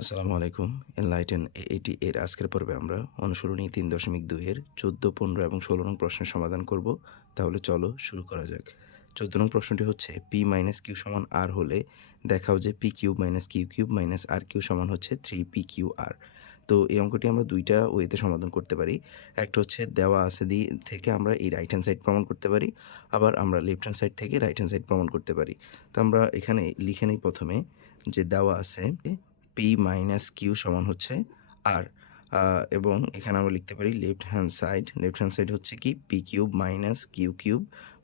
আসসালামু আলাইকুম এনলাইটেন এটি এর আজকের পর্বে আমরা অনুসরণী তিন দশমিক দুইয়ের চোদ্দ, পনেরো এবং ষোলো নং প্রশ্নের সমাধান করব। তাহলে চলো শুরু করা যাক। চোদ্দ নং প্রশ্নটি হচ্ছে পি মাইনাস কিউ সমান আর হলে দেখাও যে P cube minus Q cube minus R Q সমান হচ্ছে থ্রি পি কিউ আর তো এই অঙ্কটি আমরা দুইটা ওয়েতে সমাধান করতে পারি। একটা হচ্ছে, দেওয়া আছে দিয়ে থেকে আমরা এই রাইট হ্যান্ড সাইড প্রমাণ করতে পারি। আবার আমরা লেফট হ্যান্ড সাইড থেকে রাইট হ্যান্ড সাইড প্রমাণ করতে পারি। তো আমরা এখানে লিখে নিই প্রথমে যে দেওয়া আছে পি মাইনাস কিউ সমান হচ্ছে আর এবং এখানে আমরা লিখতে পারি left hand side left hand side হচ্ছে কি? P cube minus Q cube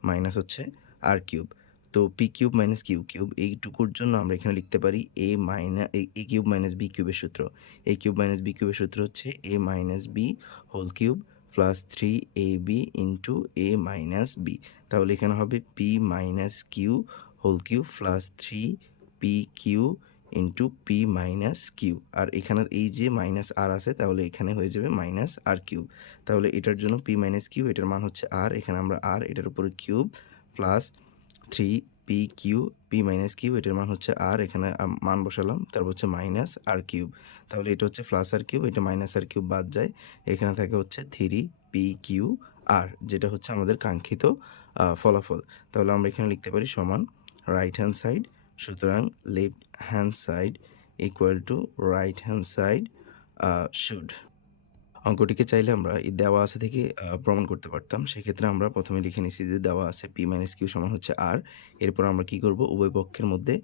minus হচ্ছে আর কিউব তো P cube minus Q cube এইটুকুর জন্য আমরা এখানে লিখতে পারি A minus A cube minus B কিউবের সূত্র। এ কিউব মাইনাস বি কিউবের সূত্র হচ্ছে A minus B whole cube plus three A B into A minus B তাহলে এখানে হবে P minus Q whole cube plus three P Q into P minus Q আর এখানের এই যে মাইনাস আর আছে, তাহলে এখানে হয়ে যাবে মাইনাস আর কিউব তাহলে এটার জন্য পি মাইনাস কিউ এটার মান হচ্ছে আর এখানে আমরা আর এটার উপরে cube plus three P Q P minus Q এটার মান হচ্ছে আর এখানে মান বসালাম তারপর হচ্ছে মাইনাস আর কিউব তাহলে এটা হচ্ছে প্লাস আর কিউব এটা মাইনাস আর কিউব বাদ যায়। এখানে থাকে হচ্ছে থ্রি পি কিউ আর যেটা হচ্ছে আমাদের কাঙ্ক্ষিত ফলাফল। তাহলে আমরা এখানে লিখতে পারি সমান রাইট হ্যান্ড সাইড সুতরাং left hand side equal to right hand side showed অঙ্কটিকে চাইলে আমরা এই দেওয়া আছে থেকে প্রমাণ করতে পারতাম। সেক্ষেত্রে আমরা প্রথমে লিখে নিচ্ছি যে দেওয়া আছে পি মাইনাস কিউ সমান হচ্ছে আর এরপর আমরা কি করব? উভয় পক্ষের মধ্যে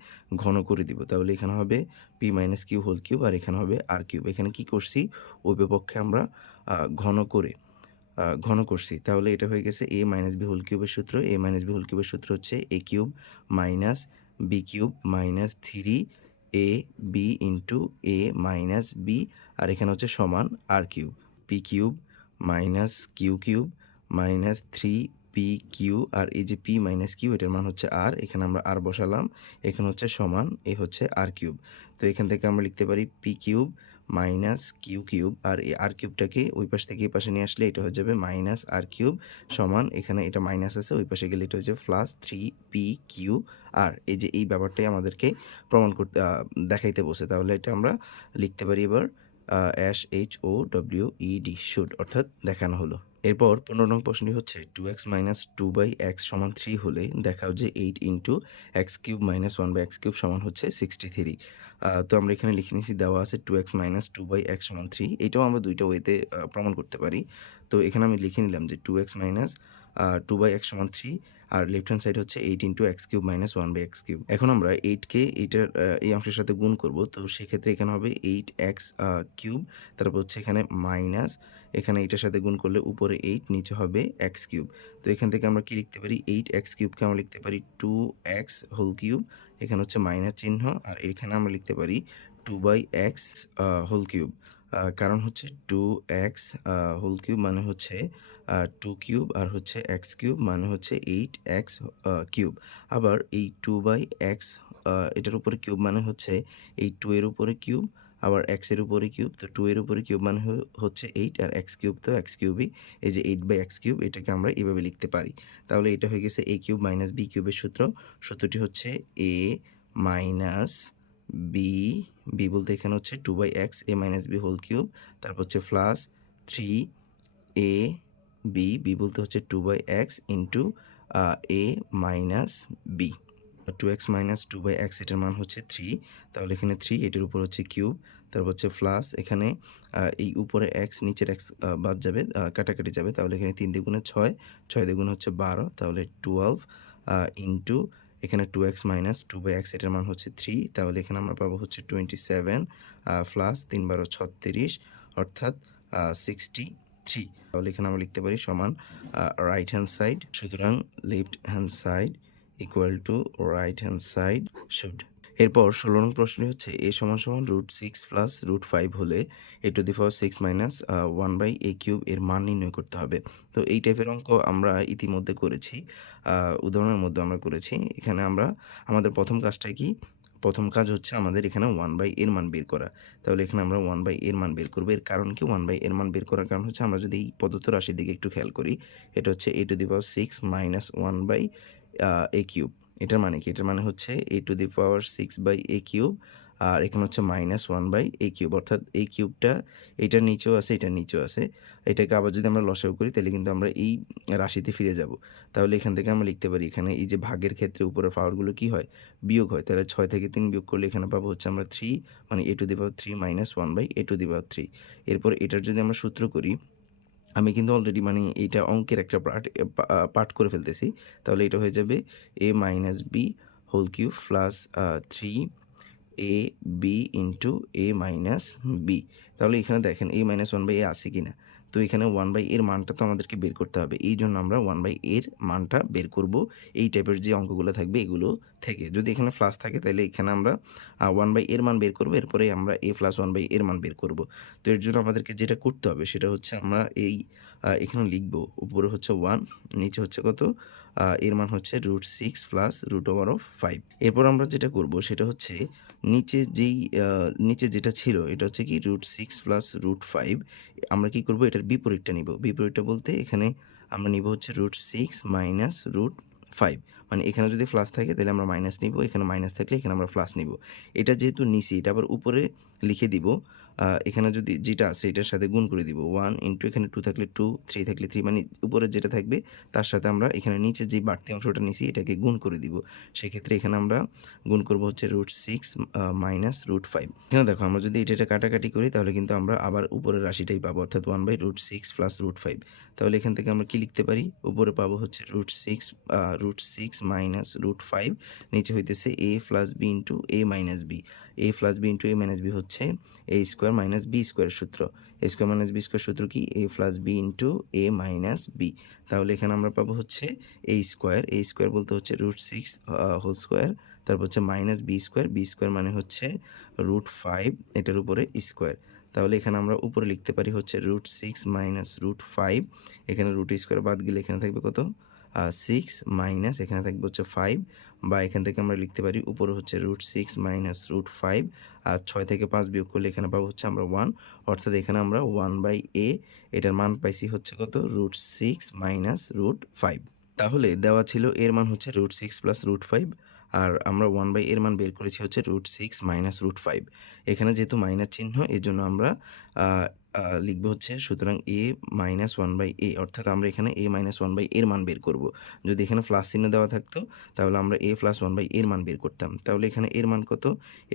ঘন করে দিব। তাহলে এখানে হবে P minus Q whole cube আর এখানে হবে আর কিউব এখানে কি করছি? উভয় পক্ষে আমরা ঘন করে ঘন করছি। তাহলে এটা হয়ে গেছে এ মাইনাস বি হোল কিউবের সূত্র। এ মাইনাস বি হোল কিউবের সূত্র হচ্ছে A cube minus B cube minus three A B into A minus B আর এখানে হচ্ছে সমান R cube P cube minus Q cube minus three P Q আর এই যে পি মাইনাস কিউ এটার মান হচ্ছে আর এখানে আমরা আর বসালাম। এখানে হচ্ছে সমান, এ হচ্ছে আর কিউব তো এখান থেকে আমরা লিখতে পারি P cube minus Q cube আর এই আর কিউবটাকে ওই পাশ থেকে এই পাশে নিয়ে আসলে এটা হয়ে যাবে মাইনাস আর কিউব সমান, এখানে এটা মাইনাস আছে, ওই পাশে গেলে এটা হয়ে যাবে plus three P Q R এই যে এই ব্যাপারটাই আমাদেরকে প্রমাণ করতে দেখাইতে বসে তাহলে এটা আমরা লিখতে পারি এবার S H O W E D showed অর্থাৎ দেখানো হলো। এরপর পনেরো নং প্রশ্নটি হচ্ছে two X minus two by X সমান থ্রি হলে দেখাও যে eight into X cube minus one by X cube সমান হচ্ছে সিক্সটি থ্রি তো আমরা এখানে লিখে নিয়েছি দেওয়া আছে two X minus two by X সমান থ্রি এটাও আমরা দুইটা ওয়েতে প্রমাণ করতে পারি। তো এখানে আমি লিখে নিলাম যে two X minus two by X সমান থ্রি আর লেফট হ্যান্ড সাইড হচ্ছে eight into X cube minus one by X cube এখন আমরা এইটকে এইটার এই অংশের সাথে গুণ করব, তো সেক্ষেত্রে এখানে হবে এইট এক্স কিউব তারপর হচ্ছে এখানে মাইনাস এখানে এটার সাথে গুণ করলে উপরে এইট নিচে হবে এক্স কিউব তো এখান থেকে আমরা কি লিখতে পারি? এইট এক্স কিউবকে আমরা লিখতে পারি টু এক্স হোল কিউব এখানে হচ্ছে মাইনাস চিহ্ন আর এখানে আমরা লিখতে পারি two by X whole cube কারণ হচ্ছে টু এক্স হোল কিউব মানে হচ্ছে টু কিউব আর হচ্ছে এক্স কিউব মানে হচ্ছে এইট এক্স কিউব আবার এই টু বাই এক্স এটার উপরে কিউব মানে হচ্ছে এই টু এর উপরে কিউব আবার এক্সের উপরে কিউব, তো টু এর উপরে কিউব মানে হচ্ছে এইট আর এক্স কিউব, তো এক্স কিউবই এই যে এইট বাই এক্স কিউব এটাকে আমরা এভাবে লিখতে পারি। তাহলে এটা হয়ে গেছে এ কিউব মাইনাস বি কিউবের সূত্র। সূত্রটি হচ্ছে এ মাইনাস বি বি বলতে এখানে হচ্ছে two by X A minus B whole cube, তারপর হচ্ছে plus three A B B বলতে হচ্ছে two by X into A minus B two X minus two by X এটার মান হচ্ছে থ্রি তাহলে এখানে থ্রি এটার উপর হচ্ছে কিউব তারপর হচ্ছে প্লাস এখানে এই উপরে এক্স নিচের এক্স বাদ যাবে কাটাকাটি যাবে, তাহলে এখানে তিন দ্বিগুণে ছয় ছয় দ্বিগুণ হচ্ছে বারো, তাহলে টুয়েলভ ইন্টু এখানে two X minus two by X এটার মান হচ্ছে থ্রি তাহলে এখানে আমরা পাবো হচ্ছে টোয়েন্টি সেভেন প্লাস তিন বারো ছত্রিশ, অর্থাৎ সিক্সটি থ্রি তাহলে এখানে আমরা লিখতে পারি সমান রাইট হ্যান্ড সাইড সুতরাং left hand side equal to right hand side showed এরপর ষোলো নং প্রশ্নটি হচ্ছে এ সমান সমান root six plus root five হলে A to the power six minus one by A cube এর মান নির্ণয় করতে হবে। তো এই টাইপের অঙ্ক আমরা ইতিমধ্যে করেছি উদাহরণের মধ্যে আমরা করেছি। এখানে আমরা, আমাদের প্রথম কাজটা কি? প্রথম কাজ হচ্ছে আমাদের এখানে ওয়ান বাই এর মান বের করা। তাহলে এখানে আমরা ওয়ান বাই এর মান বের করব। এর কারণ কি? ওয়ান বাই এর মান বের করার কারণ হচ্ছে আমরা যদি এই প্রদত্ত রাশির দিকে একটু খেয়াল করি, এটা হচ্ছে A to the power six minus one by A cube এটার মানে কি? এটার মানে হচ্ছে A to the power six by A cube আর এখানে হচ্ছে minus one by A cube অর্থাৎ এই কিউবটা এইটার নিচেও আছে, এটার নিচেও আছে। এটাকে আবার যদি আমরা লসাগু করি, তাহলে কিন্তু আমরা এই রাশিতে ফিরে যাব। তাহলে এখান থেকে আমরা লিখতে পারি, এখানে এই যে ভাগের ক্ষেত্রে উপরের পাওয়ারগুলো কি হয়? বিয়োগ হয়। তাহলে ছয় থেকে তিন বিয়োগ করলে এখানে পাবো হচ্ছে আমরা থ্রি মানে A to the power three minus one by A to the power three এরপর এটার যদি আমরা সূত্র করি আমি কিন্তু অলরেডি মানে এইটা অঙ্কের একটা পার্ট পার্ট করে ফেলতেছি। তাহলে এটা হয়ে যাবে A minus B whole cube plus three A B into A minus B তাহলে এখানে দেখেন A minus one by A আছে কি না তো এখানে ওয়ান বাই এর মানটা তো আমাদেরকে বের করতে হবে। এই জন্য আমরা ওয়ান বাই এর মানটা বের করব। এই টাইপের যে অঙ্কগুলো থাকবে, এগুলো থেকে। যদি এখানে প্লাস থাকে, তাহলে এখানে আমরা ওয়ান বাই এর মান বের করব। এরপরে আমরা এ প্লাস ওয়ান বাই এর মান বের করব। তো এর জন্য আমাদেরকে যেটা করতে হবে, সেটা হচ্ছে আমরা এই এখানে লিখব। উপরে হচ্ছে ওয়ান নিচে হচ্ছে কত? এর মান হচ্ছে root six plus root over of five এরপর আমরা যেটা করব, সেটা হচ্ছে নিচে যেই নিচে যেটা ছিল, এটা হচ্ছে কি root six plus root five আমরা কি করব? এটার বিপরীতটা নিব। বিপরীতটা বলতে এখানে আমরা নিব হচ্ছে root six minus root five মানে এখানে যদি প্লাস থাকে, তাহলে আমরা মাইনাস নিব। এখানে মাইনাস থাকলে এখানে আমরা প্লাস নিব। এটা যেহেতু নিচে, এটা আবার উপরে লিখে দিব। এখানে যদি যেটা আছে, এটার সাথে গুণ করে দিব। ওয়ান ইন্টু এখানে টু থাকলে টু থ্রি থাকলে থ্রি মানে উপরে যেটা থাকবে, তার সাথে আমরা এখানে নিচে যে বাড়তি অংশটা নিছি, এটাকে গুণ করে দিব। সেক্ষেত্রে এখানে আমরা গুণ করব হচ্ছে root six minus root five এখানে দেখো, আমরা যদি এটা কাটাকাটি করি, তাহলে কিন্তু আমরা আবার উপরের রাশিটাই পাবো, অর্থাৎ one by root six plus root five তাহলে এখান থেকে আমরা কি লিখতে পারি? উপরে পাবো হচ্ছে root six root six minus root five নিচে হইতেছে A plus B into A minus B A plus B into A minus B হচ্ছে এ স্কোয়ার মাইনাস বি স্কোয়ারের সূত্র। A square minus B square সূত্র কি? A plus B into A minus B তাহলে এখানে আমরা পাবো হচ্ছে এ স্কোয়ার এ স্কোয়ার বলতে হচ্ছে রুট সিক্স হোল স্কোয়ার তারপর হচ্ছে minus B square B square মানে হচ্ছে রুট ফাইভ এটার উপরে স্কোয়ার তাহলে এখানে আমরা উপরে লিখতে পারি হচ্ছে root six minus root five এখানে রুট স্কোয়ার বাদ গেলে এখানে থাকবে কত? সিক্স মাইনাস এখানে থাকবে হচ্ছে ফাইভ বা এখান থেকে আমরা লিখতে পারি উপরে হচ্ছে root six minus root five আর ছয় থেকে পাঁচ বিয়োগ করলে এখানে পাবো হচ্ছে আমরা ওয়ান অর্থাৎ এখানে আমরা ওয়ান বাই এ এটার মান পাইছি হচ্ছে কত? Root six minus root five তাহলে দেওয়া ছিল এর মান হচ্ছে root six plus root five আর আমরা ওয়ান বাই এর মান বের করেছি হচ্ছে root six minus root five এখানে যেহেতু মাইনাস চিহ্ন এর জন্য আমরা লিখব হচ্ছে সুতরাং A minus one by A অর্থাৎ আমরা এখানে এ মাইনাস ওয়ান বাই এর মান বের করব। যদি এখানে প্লাস চিহ্ন দেওয়া থাকতো, তাহলে আমরা এ প্লাস ওয়ান বাই এর মান বের করতাম। তাহলে এখানে এর মান কত?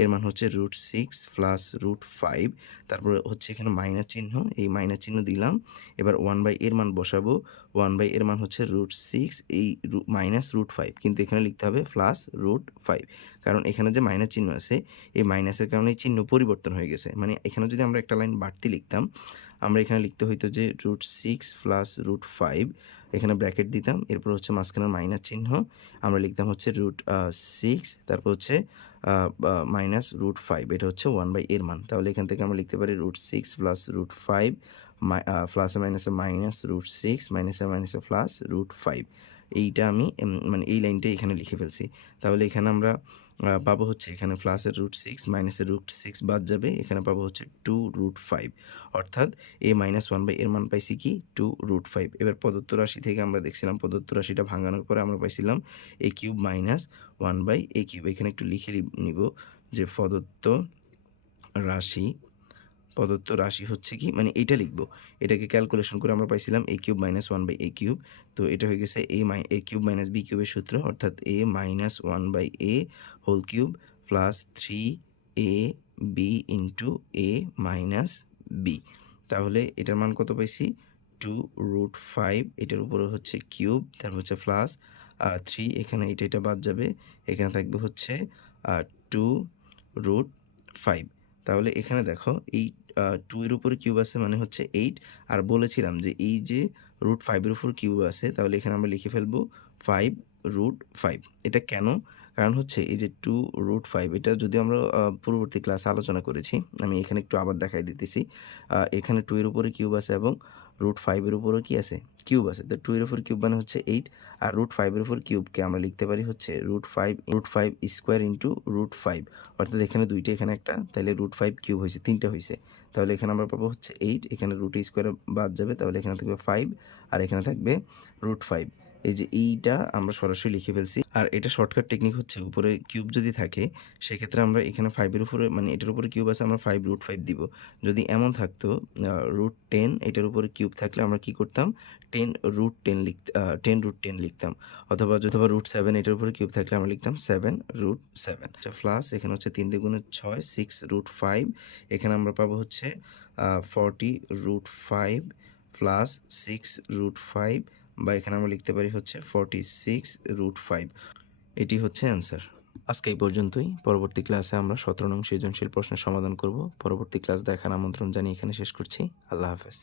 এর মান হচ্ছে root six plus root five তারপরে হচ্ছে এখানে মাইনাস চিহ্ন, এই মাইনাস চিহ্ন দিলাম। এবার ওয়ান বাই এর মান বসাবো। ওয়ান বাই এর মান হচ্ছে রুট সিক্স এই মাইনাস রুট ফাইভ কিন্তু এখানে লিখতে হবে প্লাস রুট ফাইভ কারণ এখানে যে মাইনাস চিহ্ন আছে, এই মাইনাসের কারণে এই চিহ্ন পরিবর্তন হয়ে গেছে। মানে এখানে যদি আমরা একটা লাইন বাড়তি লিখতাম। আমরা এখানে লিখতে হইতো যে root six plus root five এখানে ব্র্যাকেট দিতাম, এরপর হচ্ছে মাঝখানে মাইনাস চিহ্ন, আমরা লিখতাম হচ্ছে রুট সিক্স তারপর হচ্ছে মাইনাস রুট ফাইভ এটা হচ্ছে ওয়ান বাই এর মান। তাহলে এখান থেকে আমরা লিখতে পারি root six plus root five প্লাসে মাইনাসে মাইনাস রুট সিক্স মাইনাসে মাইনাসে প্লাস রুট ফাইভ এইটা আমি মানে এই লাইনটাই এখানে লিখে ফেলছি। তাহলে এখানে আমরা পাবো হচ্ছে এখানে প্লাসের রুট সিক্স মাইনাসের রুট সিক্স বাদ যাবে। এখানে পাবো হচ্ছে টু রুট ফাইভ অর্থাৎ এ মাইনাস ওয়ান বাই এর মান পাইছি কি? টু রুট ফাইভ এবার প্রদত্ত রাশি থেকে আমরা দেখছিলাম, প্রদত্ত রাশিটা ভাঙানোর পরে আমরা পাইছিলাম A cube minus one by A cube এখানে একটু লিখে নিব যে প্রদত্ত রাশি প্রদত্ত রাশি হচ্ছে কি? মানে এটা লিখব। এটাকে ক্যালকুলেশন করে আমরা পাইছিলাম A cube minus one by A cube তো এটা হয়ে গেছে এ মাই এ কিউব মাইনাস বি কিউবের সূত্র, অর্থাৎ A minus one by A whole cube plus three A B into A minus B তাহলে এটার মান কত পাইছি? টু রুট ফাইভ এটার উপরে হচ্ছে কিউব তারপর হচ্ছে প্লাস থ্রি এখানে এটা এটা বাদ যাবে। এখানে থাকবে হচ্ছে টু রুট ফাইভ তাহলে এখানে দেখো এই টু এর উপরে কিউব আছে মানে হচ্ছে এইট আর বলেছিলাম যে এই যে রুট ফাইভের উপর কিউব আছে, তাহলে এখানে আমরা লিখে ফেলব ফাইভ রুট ফাইভ এটা কেন? কারণ হচ্ছে এই যে টু রুট ফাইভ এটা যদি আমরা পূর্ববর্তী ক্লাসে আলোচনা করেছি, আমি এখানে একটু আবার দেখাই দিতেছি। এখানে টু এর উপরে কিউব আছে এবং রুট ফাইভের উপরও কি আছে? কিউব আছে। তো টু এর উপর কিউব মানে হচ্ছে এইট আর রুট ফাইভের উপর কিউবকে আমরা লিখতে পারি হচ্ছে root five root five square into root five অর্থাৎ এখানে দুইটা, এখানে একটা, তাহলে রুট ফাইভ কিউব হয়েছে, তিনটা হয়েছে। তাহলে এখানে আমরা পাবো হচ্ছে এইট এখানে রুট স্কোয়ার বাদ যাবে, তাহলে এখানে থাকবে ফাইভ আর এখানে থাকবে রুট ফাইভ এই যে এইটা আমরা সরাসরি লিখে ফেলছি। আর এটা শর্টকাট টেকনিক হচ্ছে, উপরে কিউব যদি থাকে, সেক্ষেত্রে আমরা এখানে ফাইভের উপরে মানে এটার উপরে কিউব আছে, আমরা ফাইভ রুট ফাইভ দিব। যদি এমন থাকতো রুট টেন এটার উপরে কিউব থাকলে আমরা কি করতাম? টেন রুট টেন লিখ টেন রুট টেন লিখতাম। অথবা অথবা রুট সেভেন এটার উপরে কিউব থাকলে আমরা লিখতাম সেভেন রুট সেভেন প্লাস এখানে হচ্ছে তিন দ্বিগুণে ছয় সিক্স রুট ফাইভ এখানে আমরা পাবো হচ্ছে forty root five plus six root five বা এখানে আমরা লিখতে পারি হচ্ছে ফর্টি সিক্স রুট ফাইভ এটি হচ্ছে অ্যান্সার আজকে এই পর্যন্তই। পরবর্তী ক্লাসে আমরা সতেরো নং সৃজনশীল প্রশ্নের সমাধান করব। পরবর্তী ক্লাস দেখার আমন্ত্রণ জানিয়ে এখানে শেষ করছি। আল্লাহ হাফেজ।